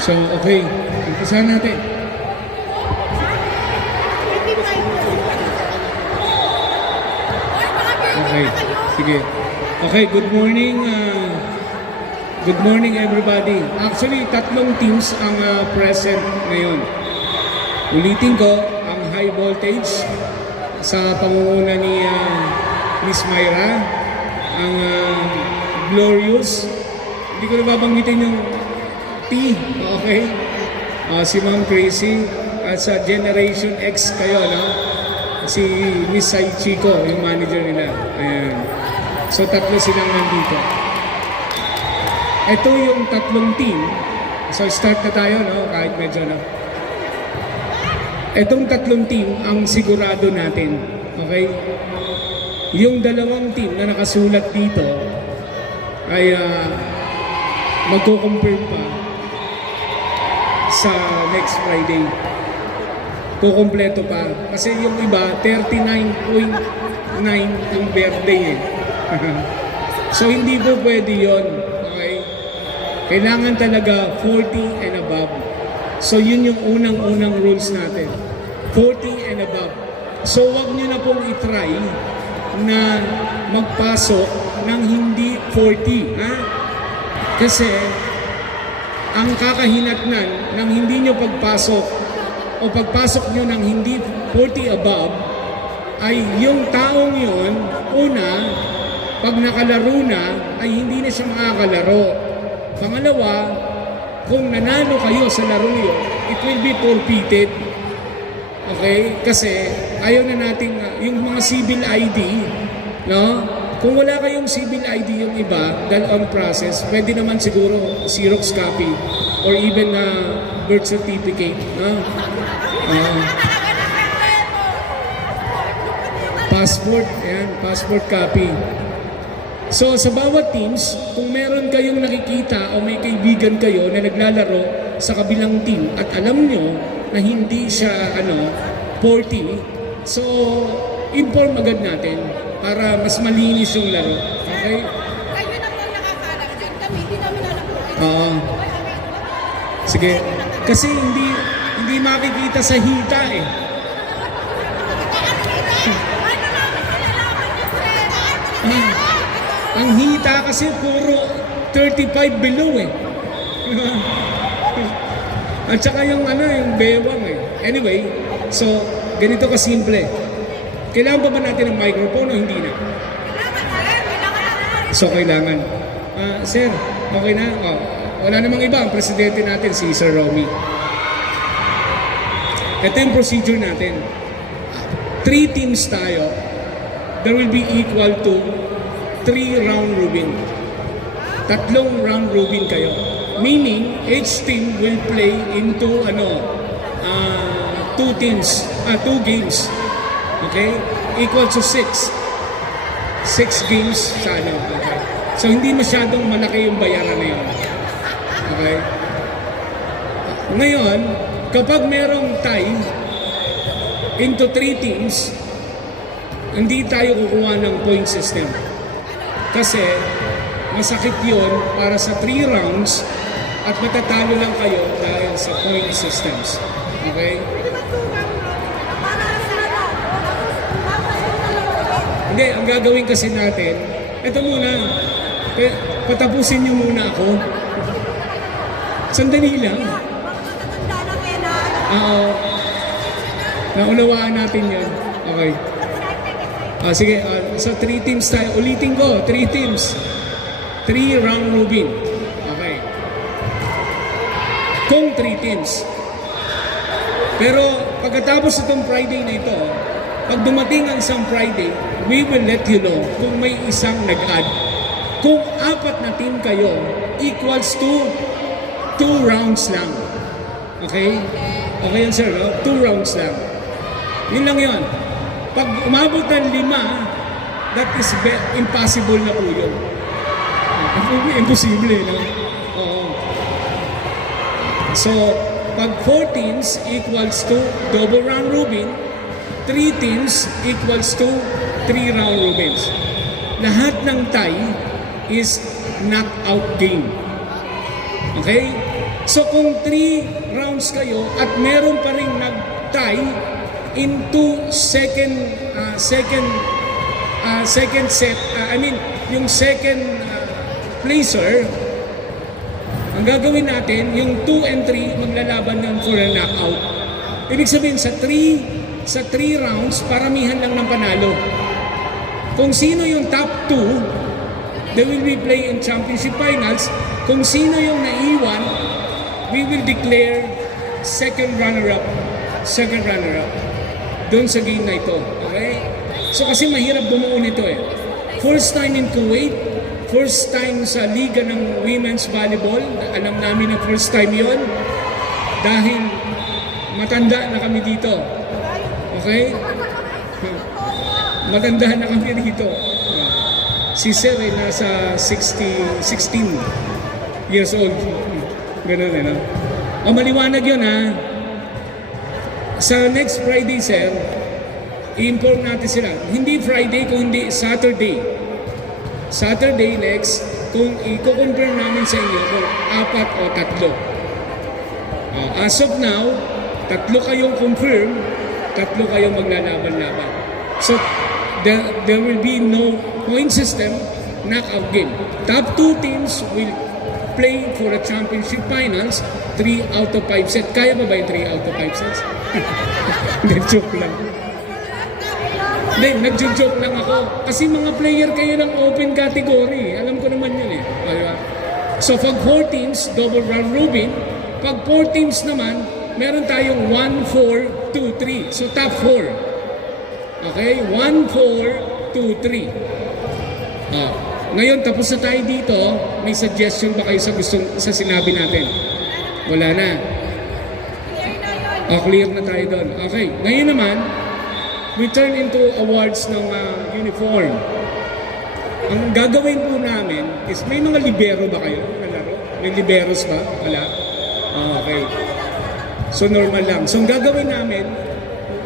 So, okay. Umpisa natin. Okay. Sige. Okay, good morning. Good morning everybody. Actually, tatlong teams ang present ngayon. Ulitin ko, ang high voltage sa pangunguna ni Miss Myra, ang Glorious, hindi ko na babanggitin yung T, okay? Si Ma'am Crazy, at sa Generation X kayo, no? Si Miss Sai Chico, yung manager nila. Ayan. So, tatlo silang nandito. Ito yung tatlong team. So, start na tayo, no? Kahit medyo, no? Itong tatlong team ang sigurado natin. Okay? Yung dalawang team na nakasulat dito ay magko-confirm pa sa next Friday. Kukompleto pa. Kasi yung iba, 39.9 ang birthday eh. So, hindi po pwede yun. Okay? Kailangan talaga 40 and above. So, yun yung unang-unang rules natin. 40 and above. So, wag nyo na pong itry na magpasok ng hindi 40. Ha? Kasi, ang kakahinatnan ng hindi nyo pagpasok o pagpasok nyo ng hindi 40 above ay yung taong yun, una, pag nakalaro na, ay hindi na siya makakalaro. Pangalawa, kung nanalo kayo sa laro yun, it will be forfeited. Okay? Kasi ayaw na natin, yung mga civil ID, no? Kung wala kayong civil ID yung iba, dahil on process, pwede naman siguro Xerox copy or even birth certificate. No? Passport, ayan, passport copy. So sa bawat teams, kung meron kayong nakikita o may kaibigan kayo na naglalaro sa kabilang team at alam nyo na hindi siya 40, so inform agad natin para mas malinis yung laro. Okay? Kayo na po nakakalam dyan. Kami, hindi namin alam po. Oo. Sige. Kasi hindi makikita sa hita eh. Ang hita kasi puro 35 below eh. At saka yung bewang eh. Anyway, so ganito kasimple. Kailangan pa ba natin ng microphone o hindi na? So kailangan. Sir, okay na? Oh, wala namang iba. Ang presidente natin si Sir Romy. Ito yung procedure natin. 3 teams tayo. There will be equal to 3 round robin. 3 round robin kayo. Meaning, each team will play into 2 teams, 2 games. Okay? Equal to 6. 6 games sa Okay? So, hindi masyadong malaki yung bayaran na yun. Okay? Ngayon, kapag merong tie into 3 teams, hindi tayo kukuha ng point system. Kasi masakit yun para sa 3 rounds at matatalo lang kayo dahil sa point systems. Okay? Hindi, ang gagawin kasi natin, ito muna, patapusin nyo muna ako. Sandali lang. Oo. Naunawaan natin yun. Okay. Sige, so 3 teams tayo. Ulitin ko, 3 teams. 3 round robin. Okay. Kung 3 teams. Pero pagkatapos itong Friday na ito, pag dumating ang isang Friday, we will let you know kung may isang nag-add. Kung 4 na team kayo, equals to 2 rounds lang. Okay? Okay yan sir, no? 2 rounds lang. Yun lang yun. Pag umabot ng 5, that is impossible na po yun. Imposible, no? Oo. So, pag 4 teams equals to double round robin, 3 teams equals to 3 round robins. Lahat ng tie is knockout game. Okay? So kung 3 rounds kayo at meron pa rin nag-tie into second set, yung second placer, ang gagawin natin, yung 2 and 3 maglalaban ng for a knockout. Ibig sabihin sa 3 rounds, paramihan lang ng panalo. Kung sino yung top 2, they will be playing in championship finals. Kung sino yung naiwan, we will declare second runner-up doon sa game na ito. Okay? So kasi mahirap bumuo nito eh. First time in Kuwait, first time sa Liga ng Women's Volleyball. Alam namin na first time yon dahil matanda na kami dito. Okay? Matanda na kami dito. Si Sir ay nasa 16 years old. Ganun eh, no? O maliwanag yun ha. Sa next Friday, Sir, i-inform natin sila. Hindi Friday, kung hindi Saturday. Saturday next, kung i-confirm namin sa inyo kung 4 o 3. As of now, 3 kayong confirm, 3 kayong maglalaban-laban. So, there will be no point system, knockout game. Top 2 teams will play for a championship finals, 3 out of 5 sets. Kaya ba yung 3 out of 5 sets? Nag-joke lang. Hindi, nag-joke lang ako. Kasi mga player kayo ng open category. Alam ko naman yun eh. Diba? So pag 4 teams, double round robin. Pag 4 teams naman, meron tayong 1, 4, 2, 3. So top 4. Okay? 1, 4, 2, 3. Ngayon, tapos na tayo dito. May suggestion ba kayo sa sinabi natin? Wala na. Clear na tayo doon. Okay. Ngayon naman, we turn into awards ng uniform. Ang gagawin po namin is, may mga libero ba kayo? May liberos ba? Wala? Okay. So normal lang. So ang gagawin namin,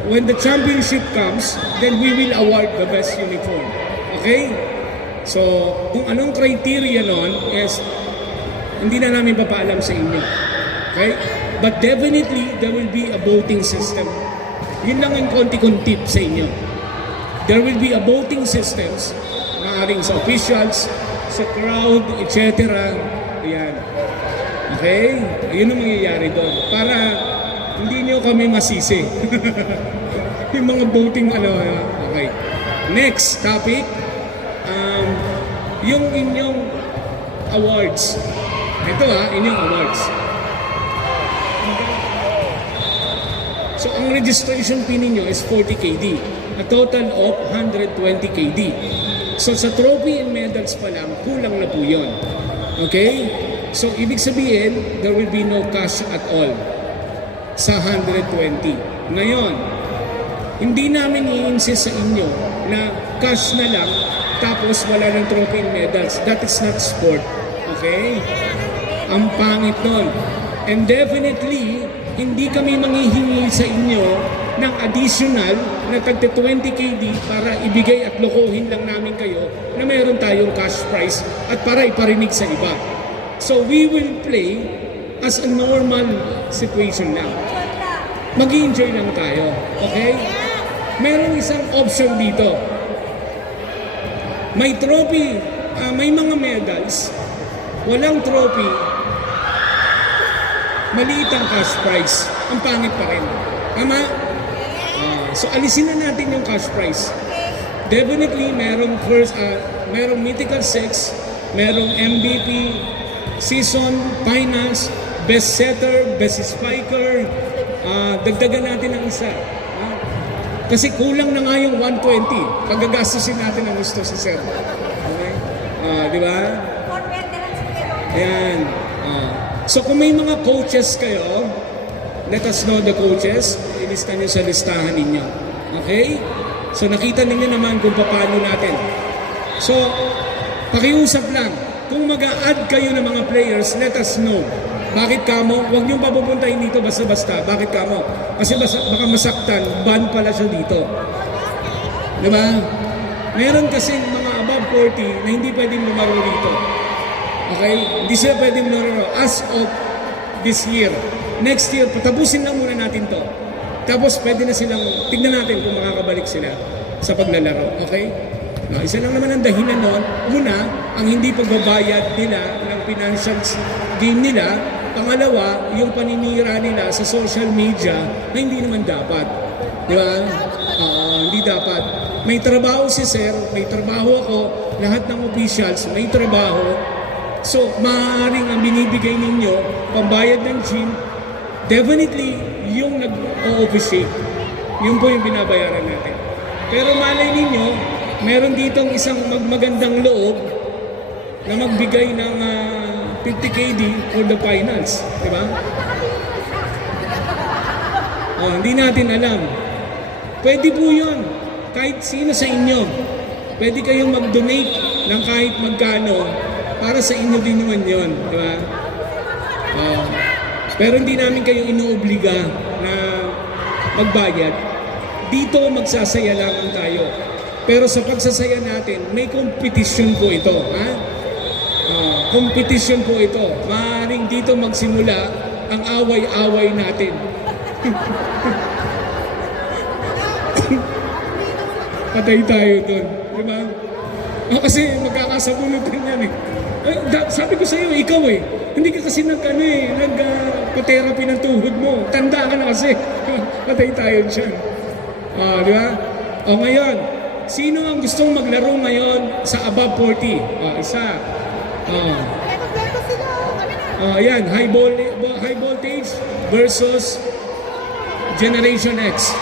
when the championship comes, then we will award the best uniform. Okay? So, kung anong criteria nun is, hindi na namin papaalam sa inyo. Okay? But definitely, there will be a voting system. Yun lang yung konti-kong tip sa inyo. There will be a voting systems, maaaring sa officials, sa crowd, etc. Ayan. Okay? Ayun ang mangyayari doon. Para hindi nyo kami masisi. Yung mga voting, okay. Next topic, yung inyong awards. Ito inyong awards. So, ang registration fee ninyo is 40 KD. A total of 120 KD. So, sa trophy and medals pa lang, kulang na po yun. Okay? So, ibig sabihin, there will be no cash at all sa 120. Ngayon, hindi namin i-insist sa inyo na cash na lang tapos wala ng trophy and medals. That is not sport. Okay? Ang pangit nun. And definitely, hindi kami manghihingi sa inyo ng additional na tagte 20 KD para ibigay at lokohin lang namin kayo na meron tayong cash prize at para iparinig sa iba. So we will play as a normal situation lang. Mag-i-enjoy lang tayo. Okay? Meron isang option dito. May trophy, may mga medals, walang trophy, maliit ang cash prize. Ang pangit pa rin. Tama? So alisin na natin yung cash prize. Definitely, merong Mythical 6, merong MVP, Season, Finance, Best Setter, Best Spiker. Dagdagan natin ang isa. Kasi kulang na nga yung 120. Pagagastusin natin ang gusto sa Sir. Okay? Di ba? Ayan. So kung may mga coaches kayo, let us know the coaches. Ilista nyo sa listahan ninyo. Okay? So nakita ninyo naman kung paano natin. So, pakiusap lang. Kung mag-a-add kayo ng mga players, let us know. Bakit kamo? Huwag niyong papupuntahin dito basta-basta. Bakit kamo? Kasi baka masaktan, ban pala siya dito. Diba? Meron kasi mga above 40 na hindi pwedeng lumaro dito. Okay? Hindi sila pwedeng lumaro as of this year. Next year, patapusin lang muna natin to. Tapos pwede na silang, tignan natin kung makakabalik sila sa paglalaro. Okay? Isa lang naman ang dahilan nun. Una, ang hindi pagbabayad nila ng financial game nila. Pangalawa, yung paninira nila sa social media na hindi naman dapat. Di ba? Hindi dapat. May trabaho si Sir, may trabaho ako, lahat ng officials may trabaho. So, maaaring ang binibigay ninyo, pambayad ng gym, definitely yung nag-o-officiate. Yun po yung binabayaran natin. Pero malay ninyo, meron ditong isang magandang loob na magbigay ng 50 KD for the finals. Di ba? Hindi natin alam. Pwede po yun. Kahit sino sa inyo. Pwede kayong mag-donate ng kahit magkano para sa inyo din naman yun. Di ba? Pero hindi namin kayo inuobliga na magbayad. Dito magsasaya lamang tayo. Pero sa pagsasaya natin, may competition po ito. Ha? Competition po ito. Maaaring dito magsimula ang away-away natin. Patay tayo doon. Diba? Kasi magkakasabunutan yan eh. Sabi ko sa iyo, ikaw eh. Hindi ka kasi nagpa-therapy ng tuhod mo. Tanda ka na kasi. Patay tayo dyan. Di ba? Ngayon, sino ang gustong maglaro ngayon sa above 40? Isa. Ayan, high voltage versus Generation X.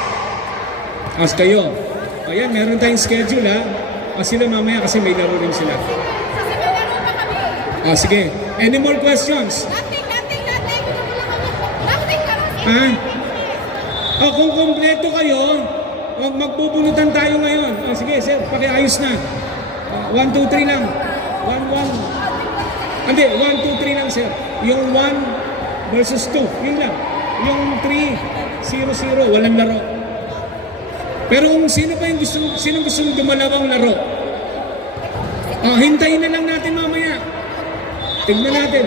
As kayo. Ayan, meron tayong schedule ha. Sila mamaya kasi may laro rin sila. Sige. Any more questions? Nothing. Kung kompleto kayo, magbubunutan tayo ngayon. Sige, sir, pakiayos na. 1, 2, 3 lang. 1, 1. Hindi, 1, 2, 3 lang, sir. Yung 1 versus 2, yun lang. Yung 3, 0, 0, walang laro. Pero kung sino gusto dumalawang laro, hintayin na lang natin mamaya. Tignan natin.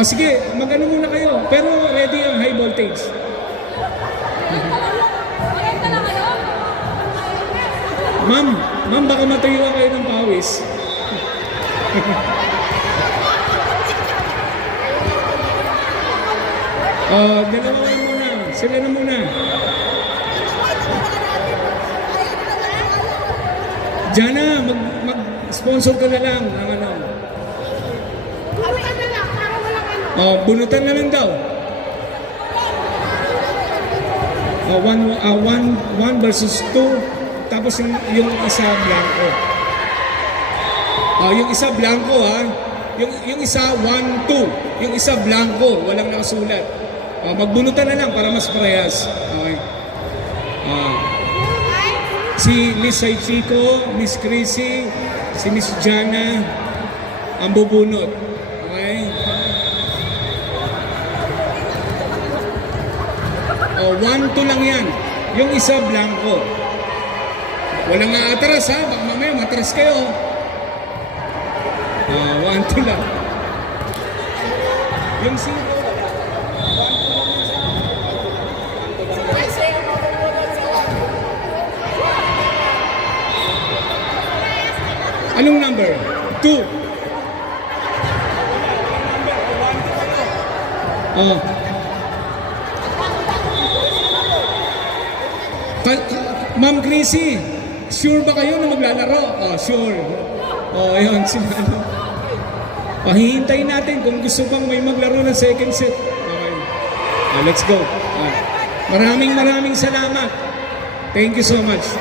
Sige, mag-ano muna kayo. Pero ready ang high voltage. Ma'am, baka matuyuan kayo ng pawis. Dalawa muna. Sila na muna. Jana, mag-sponsor ka na lang ng ano. Bunutan na lang daw. 1 versus 2. Tapos yung isa blanco. Yung isa blanco ha. Yung isa 1, 2. Yung isa blanco. Walang nakasulat. Magbunutan na lang para mas parehas. Okay. Si Miss Saichiko, Miss Chrissy, si Miss Jana ang bubunot. Okay? 1, 2 lang yan. Yung isa blanco. Walang aatras ha. Baka mamaya matras kayo. 1, 2 lang. Yung 5. Anong number? 2. Ma'am Chrissy, sure ba kayo na maglalaro? Sure. Ayun. Hihintayin natin kung gusto pang may maglaro ng second set. Okay. Let's go. Maraming salamat. Thank you so much.